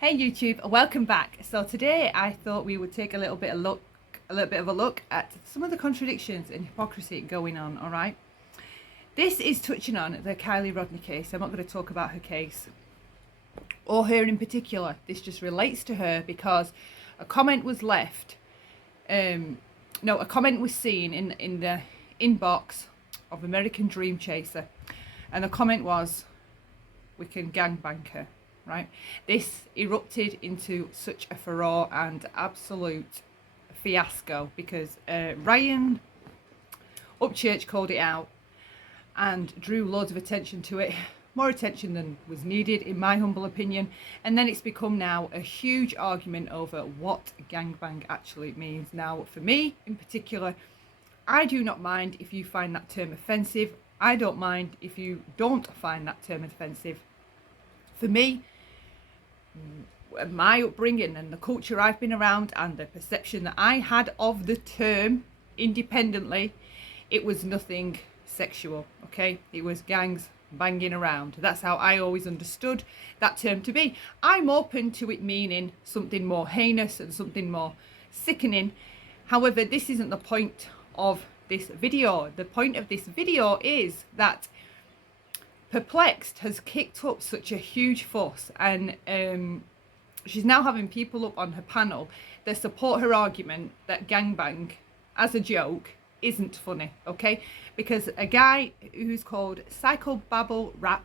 Hey YouTube, welcome back. So today I thought we would take a little bit of a look at some of the contradictions and hypocrisy going on, all right? This is touching on the Kylie Rodney case. I'm not going to talk about her case or her in particular. This just relates to her because a comment was left, a comment was seen in the inbox of American Dream Chaser, and the comment was, "We can gangbang her." Right, this erupted into such a furore and absolute fiasco because Ryan Upchurch called it out and drew loads of attention to it, more attention than was needed in my humble opinion, and then it's become now a huge argument over what gangbang actually means. Now for me in particular, I do not mind if you find that term offensive. I don't mind if you don't find that term offensive. For me, my upbringing and the culture I've been around and the perception that I had of the term independently, it was nothing sexual, okay? It was gangs banging around. That's how I always understood that term to be. I'm open to it meaning something more heinous and something more sickening. However, this isn't the point of this video. The point of this video is that Perplexed has kicked up such a huge fuss, and she's now having people up on her panel that support her argument that gangbang as a joke isn't funny, okay? Because a guy who's called PsychoBabbleRapp,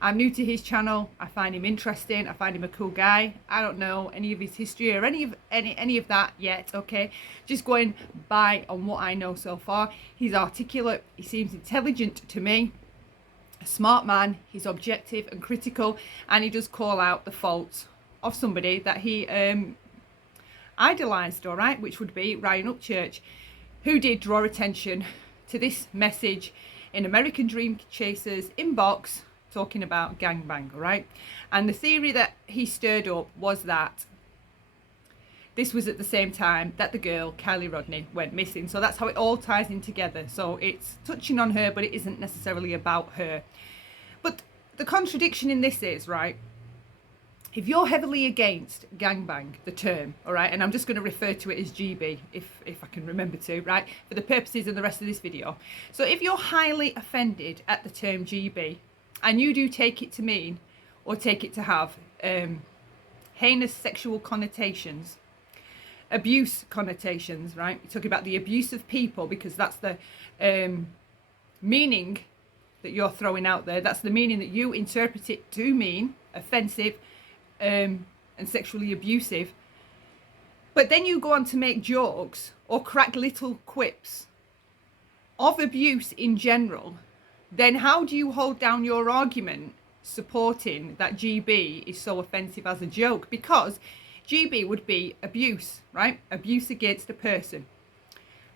I'm new to his channel, I find him interesting, I find him a cool guy. I don't know any of his history or any of that yet, okay? Just going by on what I know so far. He's articulate, he seems intelligent to me. A smart man, he's objective and critical, and he does call out the faults of somebody that he idolized, all right, which would be Ryan Upchurch, who did draw attention to this message in American Dream Chaser's inbox talking about gangbang, all right? And the theory that he stirred up was that this was at the same time that the girl, Kylie Rodney, went missing. So that's how it all ties in together. So it's touching on her, but it isn't necessarily about her. But the contradiction in this is, right, if you're heavily against gangbang, the term, all right, and I'm just going to refer to it as GB, if I can remember to, right, for the purposes of the rest of this video. So if you're highly offended at the term GB, and you do take it to mean, or take it to have, heinous sexual connotations, abuse connotations, right? You're talking about the abuse of people because that's the meaning that you're throwing out there. That's the meaning that you interpret it to mean, offensive and sexually abusive. But then you go on to make jokes or crack little quips of abuse in general. Then how do you hold down your argument supporting that GB is so offensive as a joke? Because GB would be abuse, right? Abuse against a person.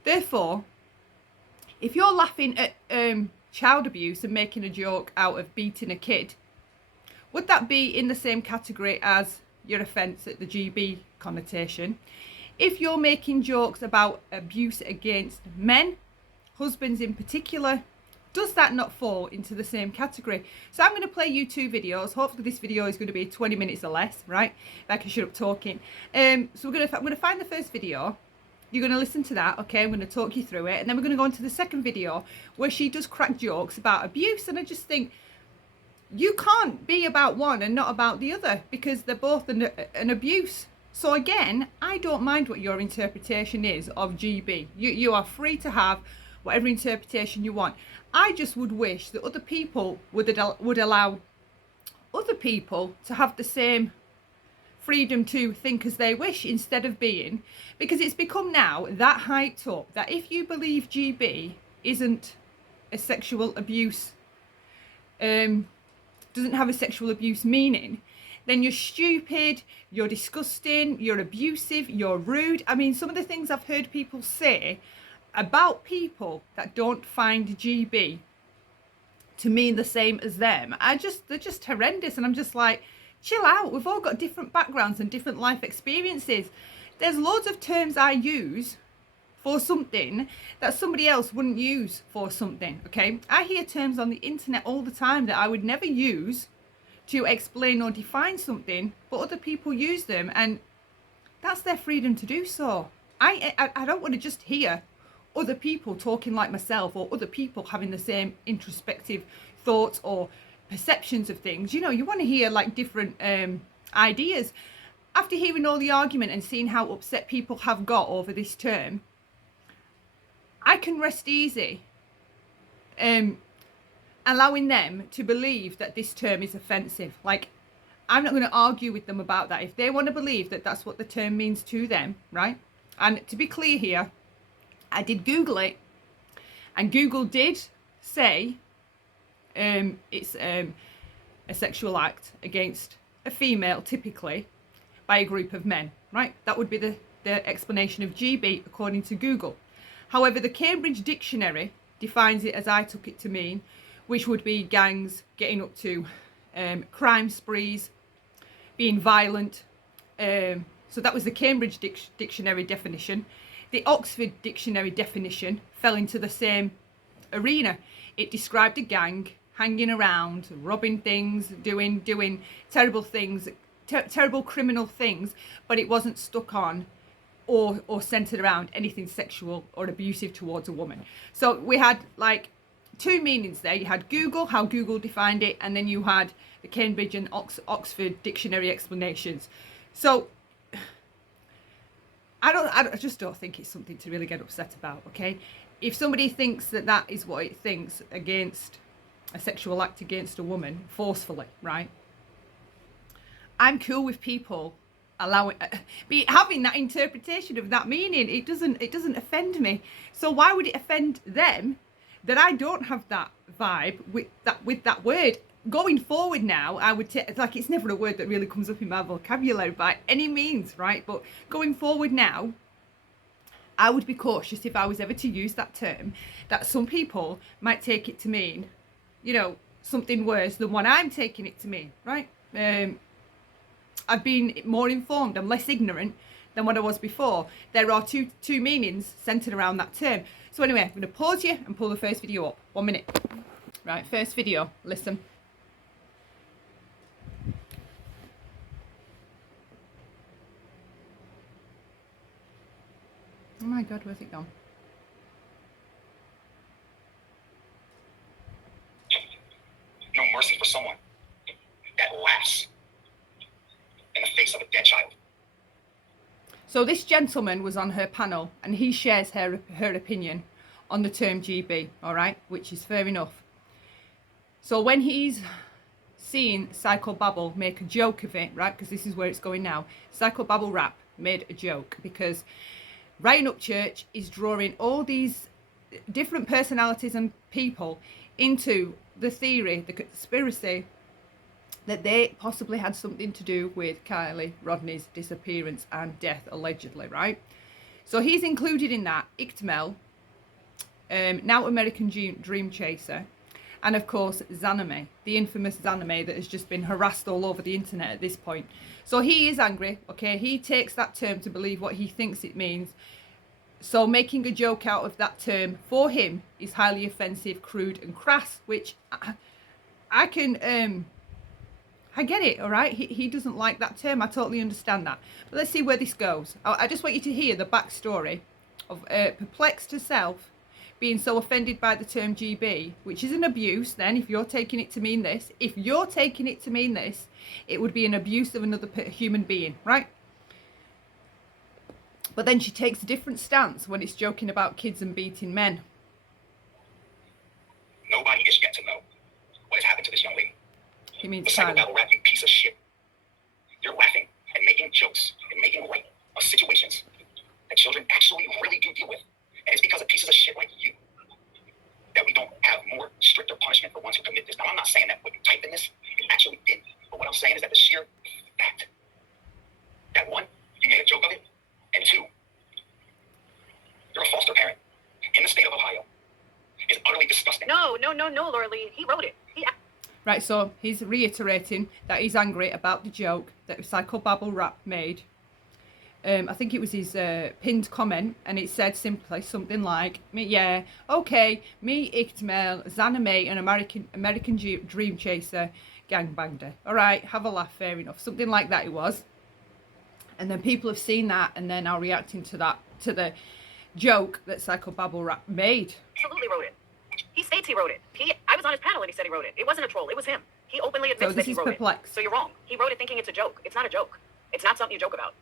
Therefore, if you're laughing at child abuse and making a joke out of beating a kid, would that be in the same category as your offence at the GB connotation? If you're making jokes about abuse against men, husbands in particular, does that not fall into the same category? So I'm going to play you two videos. Hopefully this video is going to be 20 minutes or less, right? Like I shut up talking. So I'm going to find the first video. You're going to listen to that, okay? I'm going to talk you through it. And then we're going to go into the second video where she does crack jokes about abuse. And I just think you can't be about one and not about the other because they're both an abuse. So again, I don't mind what your interpretation is of GB. You are free to have whatever interpretation you want. I just would wish that other people would allow other people to have the same freedom to think as they wish instead of being, because it's become now that hyped up that if you believe GB isn't a sexual abuse, doesn't have a sexual abuse meaning, then you're stupid, you're disgusting, you're abusive, you're rude. I mean, some of the things I've heard people say about people that don't find GB to mean the same as them, they're just horrendous. And I'm just like, chill out. We've all got different backgrounds and different life experiences. There's loads of terms I use for something that somebody else wouldn't use for something, okay? I hear terms on the internet all the time that I would never use to explain or define something, but other people use them, and that's their freedom to do so. I don't want to just hear other people talking like myself, or other people having the same introspective thoughts or perceptions of things. You know, you want to hear like different ideas. After hearing all the argument and seeing how upset people have got over this term, I can rest easy allowing them to believe that this term is offensive. Like, I'm not going to argue with them about that. If they want to believe that that's what the term means to them, right? And to be clear here, I did Google it, and Google did say it's a sexual act against a female, typically by a group of men, right? That would be the explanation of GB according to Google. However, the Cambridge Dictionary defines it as I took it to mean, which would be gangs getting up to crime sprees, being violent. So that was the Cambridge Dictionary definition. The Oxford Dictionary definition fell into the same arena. It described a gang hanging around, robbing things, doing terrible things, terrible criminal things, but it wasn't stuck on or centered around anything sexual or abusive towards a woman. So we had like two meanings there. You had Google, how Google defined it, and then you had the Cambridge and Oxford Dictionary explanations. So I just don't think it's something to really get upset about, okay? If somebody thinks that that is what it thinks against a sexual act against a woman, forcefully, right? I'm cool with people allowing, having that interpretation of that meaning. It doesn't offend me. So why would it offend them that I don't have that vibe with that word? Going forward now, I would take, like, it's never a word that really comes up in my vocabulary by any means, right? But going forward now, I would be cautious if I was ever to use that term, that some people might take it to mean, you know, something worse than what I'm taking it to mean, right? I've been more informed, I'm less ignorant than what I was before. There are two meanings centered around that term. So anyway, I'm going to pause you and pull the first video up. 1 minute. Right, first video, listen. Oh my God, where's it gone? No mercy for someone that laughs in the face of a dead child. So this gentleman was on her panel, and he shares her opinion on the term GB, all right, which is fair enough. So when he's seen PsychoBabble make a joke of it, right, because this is where it's going now, PsychoBabbleRapp made a joke because Ryan Upchurch is drawing all these different personalities and people into the theory, the conspiracy, that they possibly had something to do with Kylie Rodney's disappearance and death, allegedly, right? So he's included in that Ictmel, now American Dream Chaser, and of course Zaname, the infamous Zaname that has just been harassed all over the internet at this point. So he is angry, okay? He takes that term to believe what he thinks it means. So making a joke out of that term for him is highly offensive, crude and crass, which I can, I get it, all right? He doesn't like that term. I totally understand that. But let's see where this goes. I just want you to hear the backstory of Perplexed herself being so offended by the term GB, which is an abuse then, if you're taking it to mean this. If you're taking it to mean this, it would be an abuse of another human being, right? But then she takes a different stance when it's joking about kids and beating men. Nobody is yet to know what has happened to this young lady. He means PsychoBabbleRapp, you piece of shit. You're laughing and making jokes and making light of situations that children actually really do deal with. And it's because of pieces of shit like you that we don't have more stricter punishment for ones who commit this. Now, I'm not saying that what you typed in this, you actually did. But what I'm saying is that the sheer fact that, one, you made a joke of it, and two, you're a foster parent in the state of Ohio is utterly disgusting. No, Laura Lee. He wrote it. Right, so he's reiterating that he's angry about the joke that PsychoBabbleRapp made. I think it was his pinned comment, and it said simply something like, yeah, okay, me, Ictmel, Zaname, and American Dream Chaser gangbanged her. All right, have a laugh, fair enough. Something like that it was. And then people have seen that and they're now reacting to that, to the joke that PsychoBabbleRapp made. Absolutely wrote it. He states he wrote it. I was on his panel and he said he wrote it. It wasn't a troll. It was him. He openly admits that he wrote Perplexed. it. So you're wrong. He wrote it thinking it's a joke. It's not a joke. It's not something you joke about.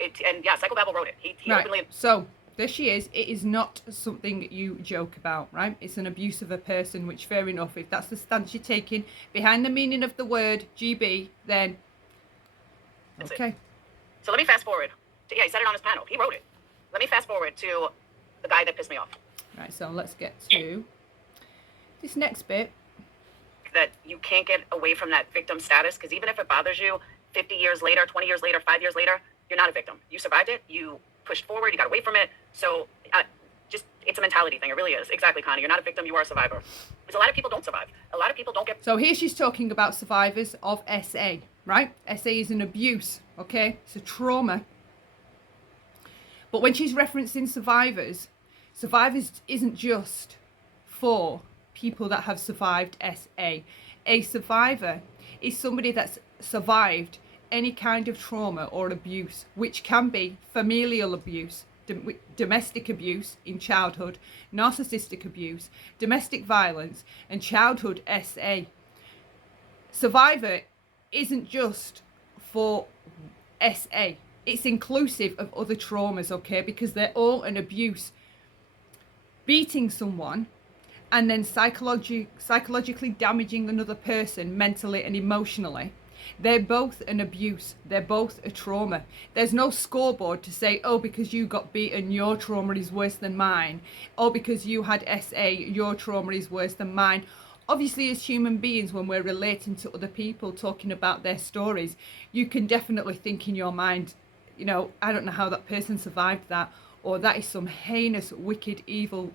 And yeah, PsychoBabble wrote it. He right. openly... So there she is. It is not something you joke about, right? It's an abuse of a person, which fair enough. If that's the stance you're taking behind the meaning of the word GB, then okay. So let me fast forward. Yeah, he said it on his panel. He wrote it. Let me fast forward to the guy that pissed me off. Right, so let's get to this next bit. That you can't get away from that victim status, because even if it bothers you 50 years later, 20 years later, 5 years later, you're not a victim. You survived it. You pushed forward. You got away from it. So just, it's a mentality thing. It really is. Exactly, Connie. You're not a victim. You are a survivor. Because a lot of people don't survive. A lot of people don't get... So here she's talking about survivors of SA, right? SA is an abuse, okay? It's a trauma. But when she's referencing survivors isn't just for people that have survived SA. A survivor is somebody that's survived any kind of trauma or abuse, which can be familial abuse, domestic abuse in childhood, narcissistic abuse, domestic violence, and childhood SA. Survivor isn't just for SA. It's inclusive of other traumas, okay? Because they're all an abuse. Beating someone and then psychologically damaging another person mentally and emotionally, they're both an abuse. They're both a trauma. There's no scoreboard to say, oh, because you got beaten, your trauma is worse than mine. Or because you had SA, your trauma is worse than mine. Obviously, as human beings, when we're relating to other people, talking about their stories, you can definitely think in your mind, you know, I don't know how that person survived that, or that is some heinous, wicked, evil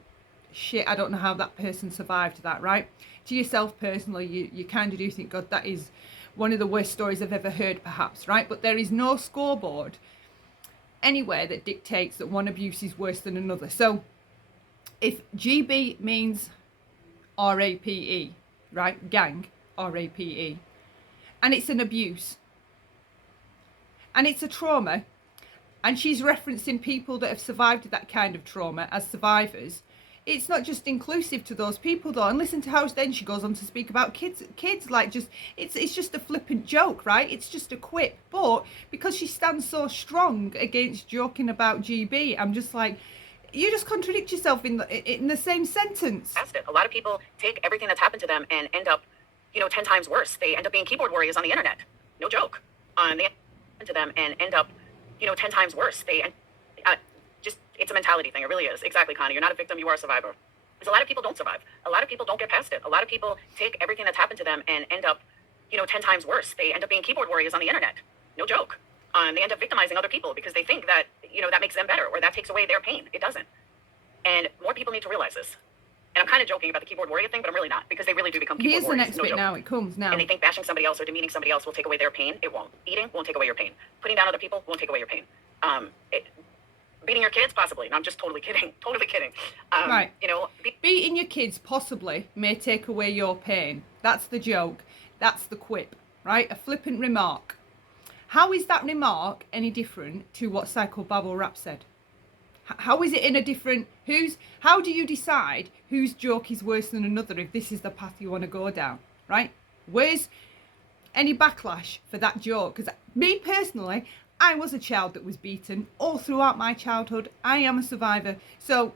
shit. I don't know how that person survived that, right? To yourself personally, you kind of do think, God, that is one of the worst stories I've ever heard, perhaps, right? But there is no scoreboard anywhere that dictates that one abuse is worse than another. So if GB means RAPE, right? Gang, RAPE, and it's an abuse, and it's a trauma, and she's referencing people that have survived that kind of trauma as survivors, it's not just inclusive to those people though. And listen to how then she goes on to speak about kids like just, it's just a flippant joke, right? It's just a quip. But because she stands so strong against joking about GB, I'm just like, you just contradict yourself in the same sentence. A lot of people take everything that's happened to them and end up, 10 times worse. They end up being keyboard warriors on the internet. No joke. They to them and end up, 10 times worse. They just, it's a mentality thing. It really is. Exactly, Connie. You're not a victim. You are a survivor. Because a lot of people don't survive. A lot of people don't get past it. A lot of people take everything that's happened to them and end up, 10 times worse. They end up being keyboard warriors on the internet. No joke. They end up victimizing other people because they think that, that makes them better or that takes away their pain. It doesn't. And more people need to realize this. And I'm kind of joking about the keyboard warrior thing, but I'm really not, because they really do become keyboard warriors. Here's the next bit now. It comes now. And they think bashing somebody else or demeaning somebody else will take away their pain. It won't. Eating won't take away your pain. Putting down other people won't take away your pain. Beating your kids, possibly. No, I'm just totally kidding. Totally kidding. Right. Beating your kids possibly may take away your pain. That's the joke. That's the quip, right? A flippant remark. How is that remark any different to what PsychoBabbleRapp said? How is it in a different... How do you decide whose joke is worse than another if this is the path you want to go down, right? Where's any backlash for that joke? Because me personally, I was a child that was beaten all throughout my childhood. I am a survivor. So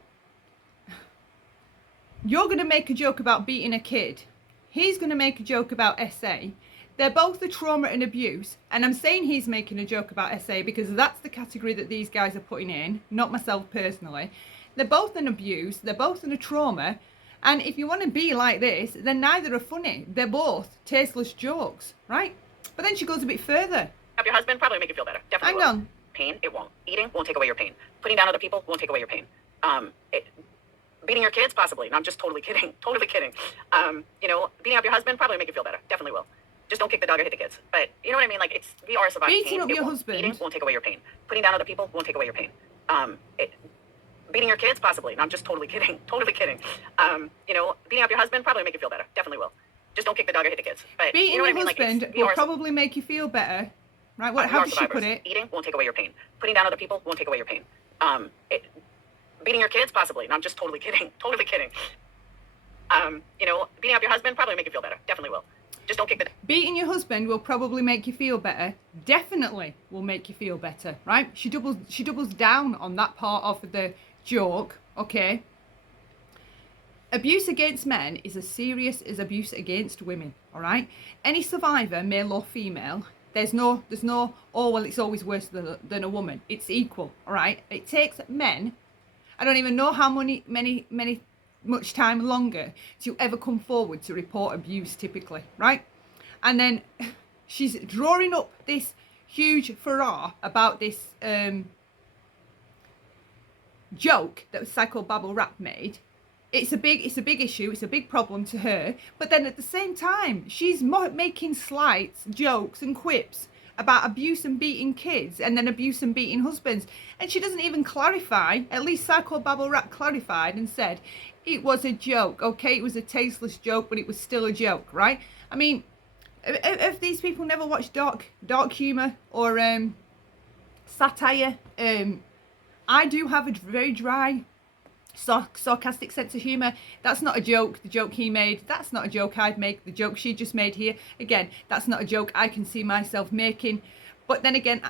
you're going to make a joke about beating a kid. He's going to make a joke about SA. They're both a trauma and abuse. And I'm saying he's making a joke about SA because that's the category that these guys are putting in, not myself personally. They're both an abuse. They're both in a trauma. And if you want to be like this, then neither are funny. They're both tasteless jokes, right? But then she goes a bit further. Have your husband probably make you feel better. Definitely. Hang on. Pain, it won't. Eating won't take away your pain. Putting down other people won't take away your pain. Beating your kids, possibly. No, I'm just totally kidding. Totally kidding. Beating up your husband probably make you feel better. Definitely will. Just don't kick the dog or hit the kids. But you know what I mean? Like, we are surviving. Beating up your husband. Eating won't take away your pain. Putting down other people won't take away your pain. Beating your kids, possibly. No, I'm just totally kidding. Totally kidding. Beating up your husband probably make you feel better. Definitely will. Just don't kick the dog or hit the kids. But Beating you know what I your mean? husband Like, we will are, probably make you feel better, right? What? we How are did she survivors. put it? Eating won't take away your pain. Putting down other people won't take away your pain. Beating your kids, possibly. No, I'm just totally kidding. Totally kidding. You know, beating up your husband probably make you feel better. Definitely will. Just don't kick the. Beating your husband will probably make you feel better. Definitely will make you feel better, right? She doubles down on that part of the joke, okay? Abuse against men is as serious as abuse against women, all right? Any survivor, male or female, there's no, oh, well, it's always worse than a woman. It's equal, all right? It takes men, I don't even know how much time longer to ever come forward to report abuse typically, right? And then she's drawing up this huge furore about this joke that PsychoBabbleRapp made. It's a big issue, it's a big problem to her, but then at the same time she's making slights, jokes and quips about abuse and beating kids, and then abuse and beating husbands, and she doesn't even clarify. At least PsychoBabbleRapp clarified and said it was a joke, okay? It was a tasteless joke, but it was still a joke, right? I mean, if these people never watched dark humor or satire, I do have a very dry, sarcastic sense of humor. That's not a joke. The joke he made, that's not a joke I'd make. The joke she just made here, again, that's not a joke I can see myself making. But then again,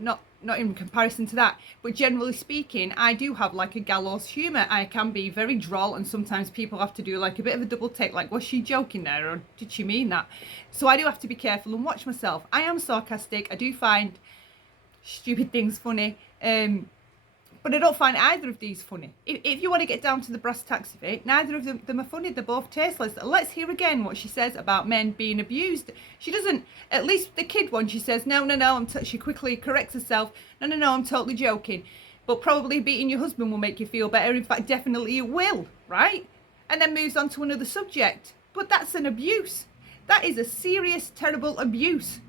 not in comparison to that, but generally speaking, I do have like a gallows humor. I can be very droll, and sometimes people have to do like a bit of a double take, like, was she joking there, or did she mean that? So I do have to be careful and watch myself. I am sarcastic. I do find stupid things funny, but I don't find either of these funny. If you want to get down to the brass tacks of it, neither of them are funny. They're both tasteless. Let's hear again what she says about men being abused. She doesn't, at least the kid one, she says, no, she quickly corrects herself. No, I'm totally joking. But probably beating your husband will make you feel better. In fact, definitely it will, right? And then moves on to another subject. But that's an abuse. That is a serious, terrible abuse.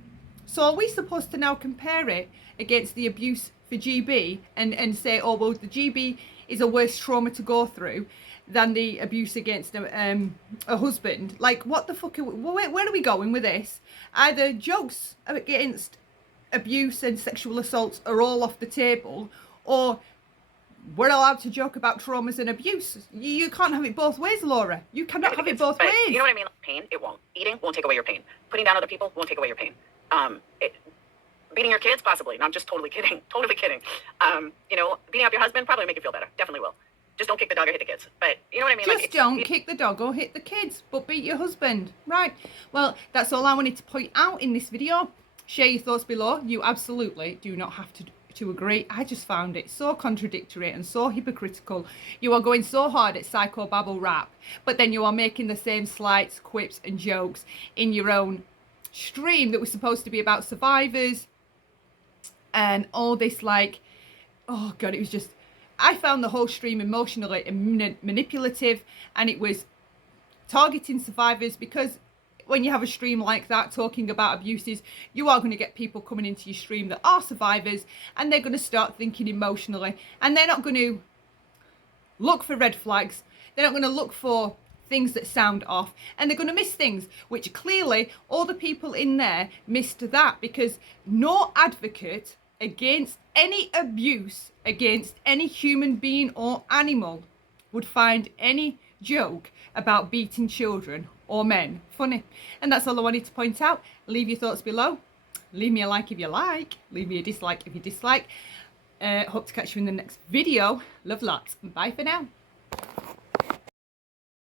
So are we supposed to now compare it against the abuse for GB and say, oh, well, the GB is a worse trauma to go through than the abuse against a husband? Like, what the fuck, where are we going with this? Either jokes against abuse and sexual assaults are all off the table, or we're allowed to joke about traumas and abuse. You can't have it both ways, Laura. You cannot have it both ways. You know what I mean? Pain, it won't. Eating won't take away your pain. Putting down other people won't take away your pain. Beating your kids, possibly. No, I'm just totally kidding. Totally kidding. You know, beating up your husband probably make you feel better. Definitely will. Just don't kick the dog or hit the kids. But you know what I mean? Just like, don't kick the dog or hit the kids, but beat your husband. Right. Well, that's all I wanted to point out in this video. Share your thoughts below. You absolutely do not have to agree. I just found it so contradictory and so hypocritical. You are going so hard at PsychoBabbleRapp, but then you are making the same slights, quips and jokes in your own stream that was supposed to be about survivors. And all this, like, oh god, it was just, I found the whole stream emotionally manipulative, and it was targeting survivors, because when you have a stream like that talking about abuses, you are going to get people coming into your stream that are survivors, and they're going to start thinking emotionally, and they're not going to look for red flags, they're not going to look for things that sound off, and they're going to miss things, which clearly all the people in there missed that, because no advocate against any abuse against any human being or animal would find any joke about beating children or men funny. And that's all I wanted to point out. Leave your thoughts below. Leave me a like if you like. Leave me a dislike if you dislike. Hope to catch you in the next video. Love lots. Bye for now.